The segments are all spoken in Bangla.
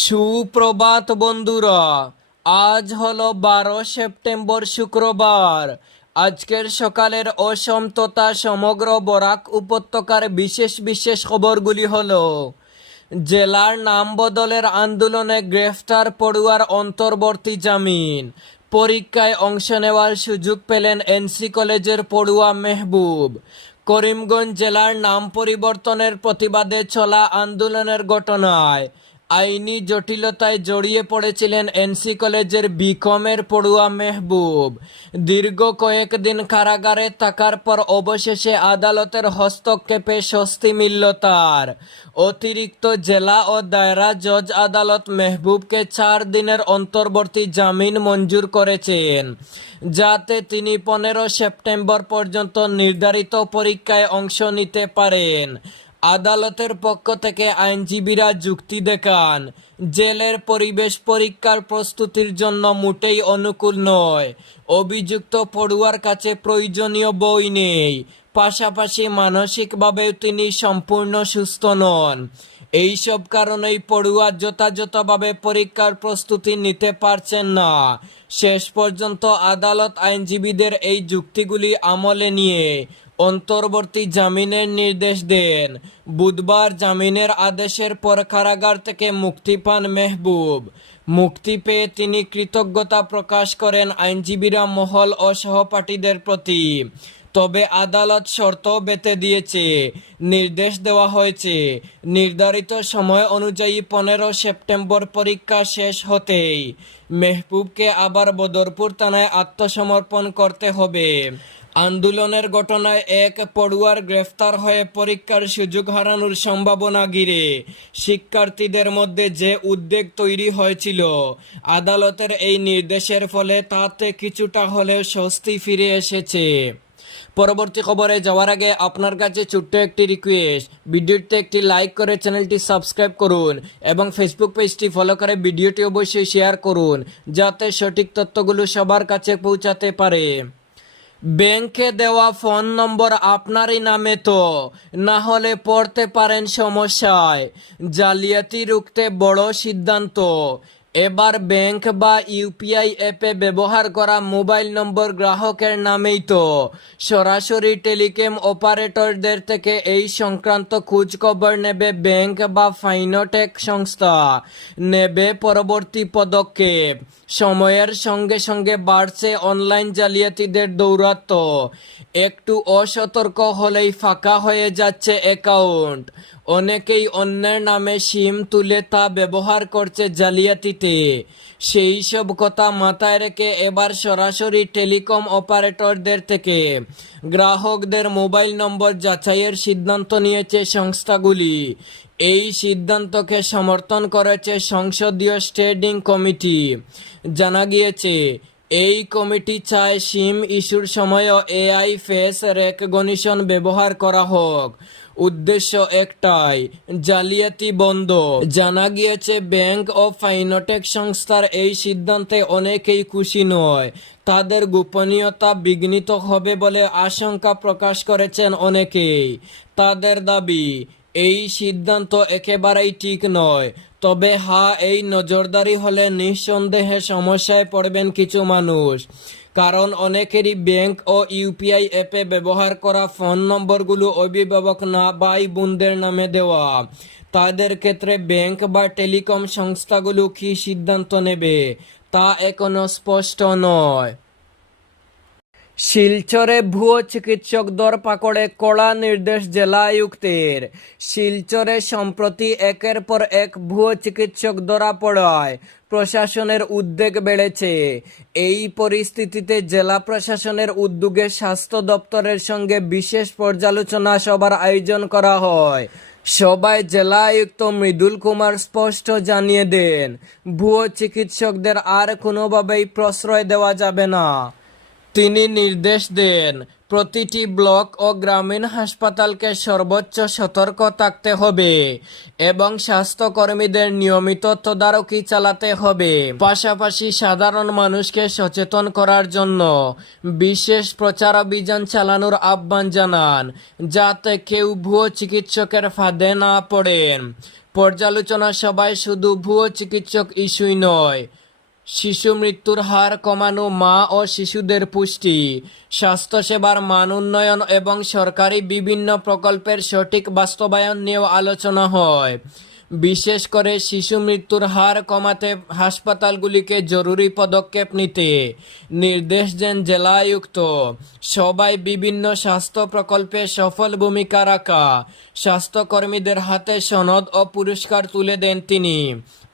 সুপ্রভাত বন্ধুরা, আজ হলো বারো সেপ্টেম্বর শুক্রবার। আজকের সকালের অসম তথা সমগ্র বরাক উপত্যকার বিশেষ বিশেষ খবরগুলি হল, জেলার নাম বদলের আন্দোলনে গ্রেফতার পড়ুয়ার অন্তর্বর্তী জামিন, পরীক্ষায় অংশ নেওয়ার সুযোগ পেলেন এনসি কলেজের পড়ুয়া মেহবুব। করিমগঞ্জ জেলার নাম পরিবর্তনের প্রতিবাদে চলা আন্দোলনের ঘটনায় আইনি জটিলতায় জড়িয়ে পড়েছিলেন এনসি কলেজের বিকমের পড়ুয়া মেহবুব। দীর্ঘ কয়েকদিন কারাগারে থাকার পর অবশেষে আদালতের হস্তক্ষেপে স্বস্তি মিলল তার। অতিরিক্ত জেলা ও দায়রা জজ আদালত মেহবুবকে চার দিনের অন্তর্বর্তী জামিন মঞ্জুর করেছেন, যাতে তিনি পনেরো সেপ্টেম্বর পর্যন্ত নির্ধারিত পরীক্ষায় অংশ নিতে পারেন। আদালতের পক্ষ থেকে আইনজীবীরা যুক্তি দেখান, জেলের পরিবেশ পরীক্ষার প্রস্তুতির জন্য মোটেই অনুকূল নয়। অভিযুক্ত পড়ুয়ার কাছে প্রয়োজনীয় বই নেই। পাশাপাশি মানসিকভাবেও তিনি সম্পূর্ণ সুস্থ নন। এইসব কারণেই পড়ুয়া যথাযথভাবে পরীক্ষার প্রস্তুতি নিতে পারছেন না। শেষ পর্যন্ত আদালত আইনজীবীদের এই যুক্তিগুলি আমলে নিয়ে অন্তর্বর্তী জামিনের নির্দেশ দেন। বুধবার জামিনের আদেশের পর কারাগার থেকে মুক্তি পান মেহবুব। মুক্তি পেয়ে তিনি কৃতজ্ঞতা প্রকাশ করেন আইনজীবীরা মহল ও সহপাঠীদের প্রতি। তবে আদালত শর্ত বেঁধে দিয়েছে, নির্দেশ দেওয়া হয়েছে। নির্ধারিত সময় অনুযায়ী পনেরো সেপ্টেম্বর পরীক্ষা শেষ হতেই মেহবুবকে আবার বদরপুর থানায় আত্মসমর্পণ করতে হবে। আন্দোলনের ঘটনায় এক পড়ুয়ার গ্রেফতার হয়ে পরীক্ষার সুযোগ হারানোর সম্ভাবনা ঘিরে শিক্ষার্থীদের মধ্যে যে উদ্বেগ তৈরি হয়েছিল, আদালতের এই নির্দেশের ফলে তাতে কিছুটা হলেও স্বস্তি ফিরে এসেছে। পরবর্তী খবরে যাওয়ার আগে আপনার কাছে ছোট্ট একটি রিকোয়েস্ট ভিডিওতে একটি লাইক করে চ্যানেলটি সাবস্ক্রাইব করুন এবং ফেসবুক পেজটি ফলো করে ভিডিওটি অবশ্যই শেয়ার করুন, যাতে সঠিক তথ্যগুলো সবার কাছে পৌঁছাতে পারে। ব্যাংকে দেওয়া ফোন নম্বর আপনারই নামে তো, না হলে পড়তে পারেন সমস্যায়। জালিয়াতি রুখতে বড় সিদ্ধান্ত। এবার ব্যাংক বা ইউপিআই অ্যাপে ব্যবহার করা মোবাইল নম্বর গ্রাহকের নামেই তো। সরাসরি টেলিকম অপারেটরদের থেকে এই সংক্রান্ত খোঁজখবর নেবে ব্যাংক বা ফাইনোটেক সংস্থা। নেবে পরবর্তী পদক্ষেপ। সময়ের সঙ্গে সঙ্গে বাড়ছে অনলাইন জালিয়াতিদের দৌরাত্ম একটু অসতর্ক হলেই ফাঁকা হয়ে যাচ্ছে অ্যাকাউন্ট। অনেকেই অন্যের নামে সিম তুলে তা ব্যবহার করছে জালিয়াতিতে। সেই সব কথা মাথায় রেখে এবার সরাসরি টেলিকম অপারেটরদের থেকে গ্রাহকদের মোবাইল নম্বর যাচাইয়ের সিদ্ধান্ত নিয়েছে সংস্থাগুলি। এই সিদ্ধান্তকে সমর্থন করেছে সংসদীয় স্ট্যান্ডিং কমিটি। জানা গিয়েছে, এই কমিটি চায় সিম ইস্যুর সময়ও এআই ফেস রেকগনিশন ব্যবহার করা হোক। উদ্দেশ্য একটাই, জালিয়াতি বন্ধ। জানা গিয়েছে ব্যাংক ও ফাইনোটেক সংস্থার এই সিদ্ধান্তে অনেকেই খুশি নয়। তাদের গোপনীয়তা বিঘ্নিত হবে বলে আশঙ্কা প্রকাশ করেছেন অনেকেই। তাদের দাবি, এই সিদ্ধান্ত একেবারেই ঠিক নয়। তবে হা, এই নজরদারি হলে নিঃসন্দেহে সমস্যায় পড়বেন কিছু মানুষ। কারণ অনেকেরই ব্যাংক ও ইউপিআই অ্যাপে ব্যবহার করা ফোন নম্বরগুলো অভিভাবক না, ভাই বোনদের নামে দেওয়া। তাদের ক্ষেত্রে ব্যাংক বা টেলিকম সংস্থাগুলো কী সিদ্ধান্ত নেবে, তা এখনও স্পষ্ট নয়। শিলচরে ভুয়ো চিকিৎসক ধরপাকড়ে কড়া নির্দেশ জেলা আয়ুক্তের। শিলচরে সম্প্রতি একের পর এক ভুয়ো চিকিৎসক ধরা পড়ায়। প্রশাসনের উদ্বেগ বেড়েছে। এই পরিস্থিতিতে জেলা প্রশাসনের উদ্যোগে স্বাস্থ্য দপ্তরের সঙ্গে বিশেষ পর্যালোচনা সভার আয়োজন করা হয়। সবাই জেলা আয়ুক্ত মৃদুল কুমার স্পষ্ট জানিয়ে দেন, ভুয়ো চিকিৎসকদের আর কোনোভাবেই প্রশ্রয় দেওয়া যাবে না। তিনি নির্দেশ দেন, প্রতিটি ব্লক ও গ্রামীণ হাসপাতালকে সর্বোচ্চ সতর্ক থাকতে হবে এবং স্বাস্থ্যকর্মীদের নিয়মিত তদারকি চালাতে হবে। পাশাপাশি সাধারণ মানুষকে সচেতন করার জন্য বিশেষ প্রচার অভিযান চালানোর আহ্বান জানান, যাতে কেউ ভুয়ো চিকিৎসকের ফাঁদে না পড়েন। পর্যালোচনা সভায় শুধু ভুয়ো চিকিৎসক ইস্যুই নয় শিশু মৃত্যুর হার কমানো মা ও শিশুদের পুষ্টি, স্বাস্থ্যসেবার মান উন্নয়ন এবং সরকারি বিভিন্ন প্রকল্পের সঠিক বাস্তবায়ন নিয়েও আলোচনা হয়। বিশেষ করে শিশু মৃত্যুর হার কমাতে হাসপাতালগুলিকে জরুরি পদক্ষেপ নিতে নির্দেশ দেন জেলায়ুক্ত। সবাই বিভিন্ন স্বাস্থ্য প্রকল্পে সফল ভূমিকা রাখা, স্বাস্থ্যকর্মীদের হাতে সনদ ও পুরস্কার তুলে দেন তিনি।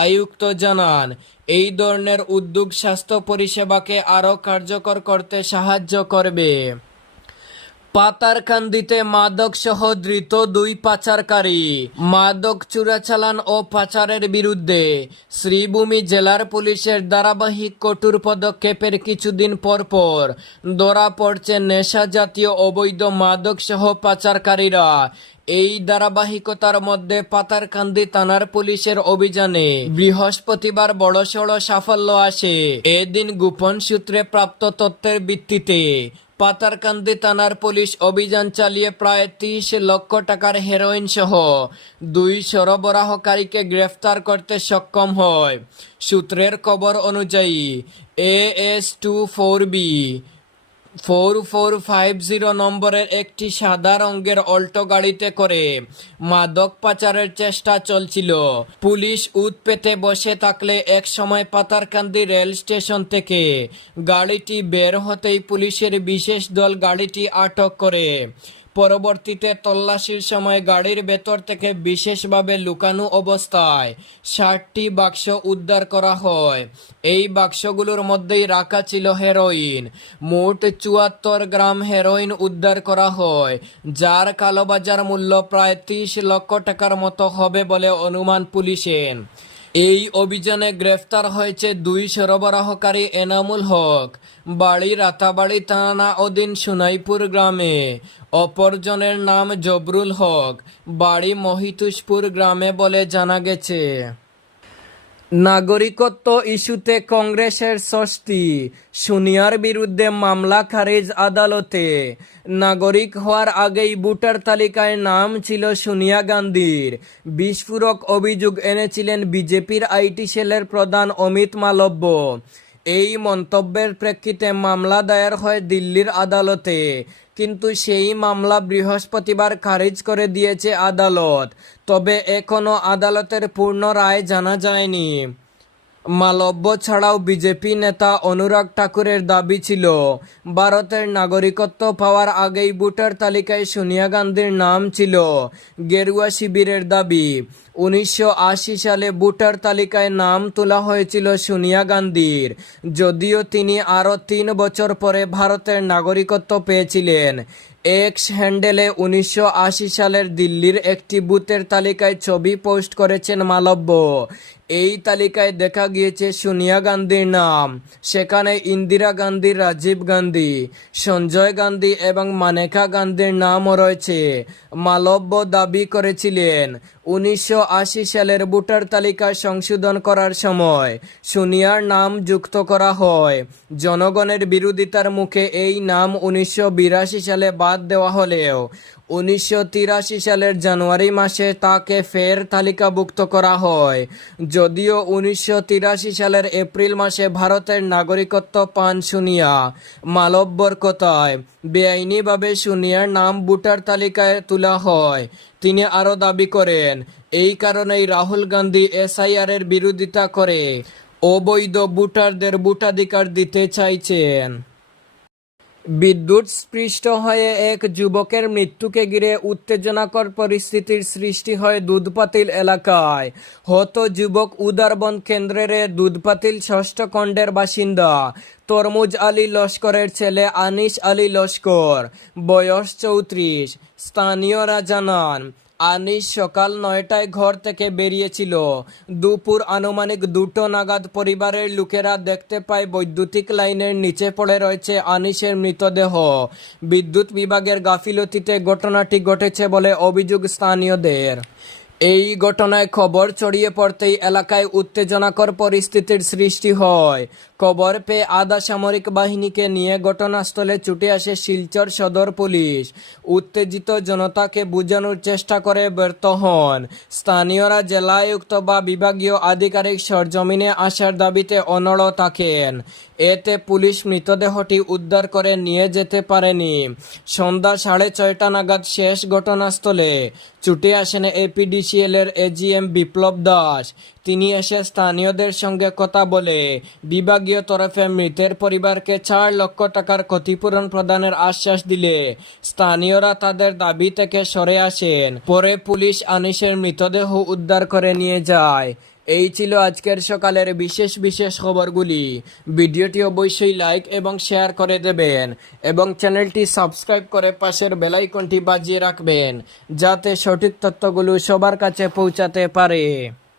আয়ুক্ত জানান এই ধরনের উদ্যোগ স্বাস্থ্য পরিষেবাকে আরও কার্যকর করতে সাহায্য করবে। পাতারকান্দিতে মাদক সহ ধৃত দুই পাচারকারী। মাদক চোরাচালান ও পাচারের বিরুদ্ধে শ্রীভূমি জেলার পুলিশের ধারাবাহিক কঠোর পদক্ষেপের কিছুদিন পর পর ধরা পড়ছে নেশা জাতীয় অবৈধ মাদক সহ পাচারকারীরা। এই ধারাবাহিকতার মধ্যে পাতারকান্দি থানার পুলিশের অভিযানে বৃহস্পতিবার বড়সড় সাফল্য আসে। এদিন গোপন সূত্রে প্রাপ্ত তথ্যের ভিত্তিতে পাতারকান্দি থানার পুলিশ অভিযান চালিয়ে প্রায় তিরিশ লক্ষ টাকার হেরোইন সহ দুই সরবরাহকারীকে গ্রেফতার করতে সক্ষম হয়। সূত্রের খবর অনুযায়ী A S two four B four four five zero নম্বরের একটি সাদা রঙের অল্টো গাড়িতে করে মাদক পাচারের চেষ্টা চলছিল। পুলিশ উত পেতে বসে থাকলে এক সময় পাতারকান্দি রেল স্টেশন থেকে গাড়িটি বের হতেই পুলিশের বিশেষ দল গাড়িটি আটক করে। পরবর্তীতে তল্লাশির সময় গাড়ির ভেতর থেকে বিশেষভাবে লুকানো অবস্থায় ষাটটি বাক্স উদ্ধার করা হয়। এই বাক্সগুলোর মধ্যেই রাখা ছিল হেরোইন। মোট চুয়াত্তর গ্রাম হেরোইন উদ্ধার করা হয়, যার কালোবাজার মূল্য প্রায় ত্রিশ লক্ষ টাকার মতো হবে বলে অনুমান পুলিশের। এই অভিযানে গ্রেফতার হয়েছে দুই সরবরাহকারী এনামুল হক, বাড়ি রাতাবাড়ি থানা অধীন সুনাইপুর গ্রামে। অপরজনের নাম জবরুল হক, বাড়ি মহিতুষপুর গ্রামে বলে জানা গেছে। নাগরিকত্ব ইস্যুতে কংগ্রেসের ষষ্ঠী, সোনিয়ার বিরুদ্ধে মামলা খারিজ আদালতে। নাগরিক হওয়ার আগেই ভোটার তালিকায় নাম ছিল সোনিয়া গান্ধীর। বিস্ফোরক অভিযোগ এনেছিলেন বিজেপির আইটি সেলের প্রধান অমিত মালব্য। এই মন্তব্যের প্রেক্ষিতে মামলা দায়ের হয় দিল্লির আদালতে। কিন্তু সেই মামলা বৃহস্পতিবার খারিজ করে দিয়েছে আদালত, তবে এখনও আদালতের পূর্ণ রায় জানা যায়নি। মালব্য ছাড়াও বিজেপি নেতা অনুরাগ ঠাকুরের দাবি ছিল, ভারতের নাগরিকত্ব পাওয়ার আগেই ভোটার তালিকায় সোনিয়া গান্ধীর নাম ছিল গেরুয়া শিবিরের দাবি। উনিশশো আশি সালে ভোটার তালিকায় নাম তোলা হয়েছিল সোনিয়া গান্ধীর। যদিও তিনি আরও তিন বছর পরে ভারতের নাগরিকত্ব পেয়েছিলেন। এক্স হ্যান্ডেলে উনিশশো আশি সালের দিল্লির একটি বুথের তালিকায় ছবি পোস্ট করেছেন মালব্য। এই তালিকায় দেখা গিয়েছে সোনিয়া গান্ধীর নাম, সেখানে ইন্দিরা গান্ধী, রাজীব গান্ধী, সঞ্জয় গান্ধী এবং মানেকা গান্ধীর নামও রয়েছে। মালব্য দাবি করেছিলেন উনিশশো আশি সালের ভোটার তালিকা সংশোধন করার সময় সোনিয়ার নাম যুক্ত করা হয়। জনগণের বিরোধিতার মুখে এই নাম উনিশশো বিরাশি সালে বাদ দেওয়া হলেও উনিশশো তিরাশি সালের জানুয়ারি মাসে তাকে ফের তালিকাভুক্ত করা হয়। যদিও উনিশশো তিরাশি সালের এপ্রিল মাসে ভারতের নাগরিকত্ব পান সুনিয়া। মালব্যর কথায়, বেআইনিভাবে সুনিয়ার নাম ভোটার তালিকায় তোলা হয়। তিনি আরও দাবি করেন, এই কারণেই রাহুল গান্ধী এসআইআর এর বিরোধিতা করে। অবৈধ ভোটারদের ভোটাধিকার দিতে চাইছেন। বিদ্যুৎ স্পৃষ্ট হয়ে এক যুবকের মৃত্যুকে ঘিরে উত্তেজনাকর পরিস্থিতির সৃষ্টি হয় দুধপাতিল এলাকায়। হত যুবক উদারবন কেন্দ্রের দুধপাতিল ষষ্ঠ খণ্ডের বাসিন্দা তরমুজ আলী লস্করের ছেলে আনিস আলী লস্কর। বয়স চৌত্রিশ। স্থানীয়রা জানান আনিস সকাল নয়টায় ঘর থেকে বেরিয়েছিল। দুপুর আনুমানিক দুটো নাগাদ পরিবারের লোকেরা দেখতে পায় বৈদ্যুতিক লাইনের নিচে পড়ে রয়েছে আনিসের মৃতদেহ। বিদ্যুৎ বিভাগের গাফিলতিতে ঘটনাটি ঘটেছে বলে অভিযোগ স্থানীয়দের। এই ঘটনায় খবর ছড়িয়ে পড়তেই এলাকায় উত্তেজনাকর পরিস্থিতির সৃষ্টি হয়। খবর পেয়ে আধা সামরিক বাহিনীকে নিয়ে ঘটনাস্থলে ছুটে আসে শিলচর সদর পুলিশ। উত্তেজিত জনতাকে বোঝানোর চেষ্টা করে ব্যর্থ হন। স্থানীয়রা জেলায়ুক্ত বা বিভাগীয় আধিকারিক সরজমিনে আসার দাবিতে অনড় থাকেন। এতে পুলিশ মৃতদেহটি উদ্ধার করে নিয়ে যেতে পারেনি। সন্ধ্যা সাড়ে ছয়টা নাগাদ শেষ ঘটনাস্থলে ছুটে আসেন এপিডিসিএল এর এজিএম বিপ্লব দাস। তিনি এসে স্থানীয়দের সঙ্গে কথা বলে, বিভাগীয় তরফে মৃতের পরিবারকে চার লক্ষ টাকার ক্ষতিপূরণ প্রদানের আশ্বাস দিলে। স্থানীয়রা তাদের দাবি থেকে সরে আসেন। পরে পুলিশ আনিসের মৃতদেহ উদ্ধার করে নিয়ে যায়। এই ছিল আজকের সকালের বিশেষ বিশেষ খবরগুলি। ভিডিওটি অবশ্যই লাইক এবং শেয়ার করে দেবেন এবং চ্যানেলটি সাবস্ক্রাইব করে পাশের বেলাইকনটি বাজিয়ে রাখবেন, যাতে সঠিক তথ্যগুলো সবার কাছে পৌঁছাতে পারে।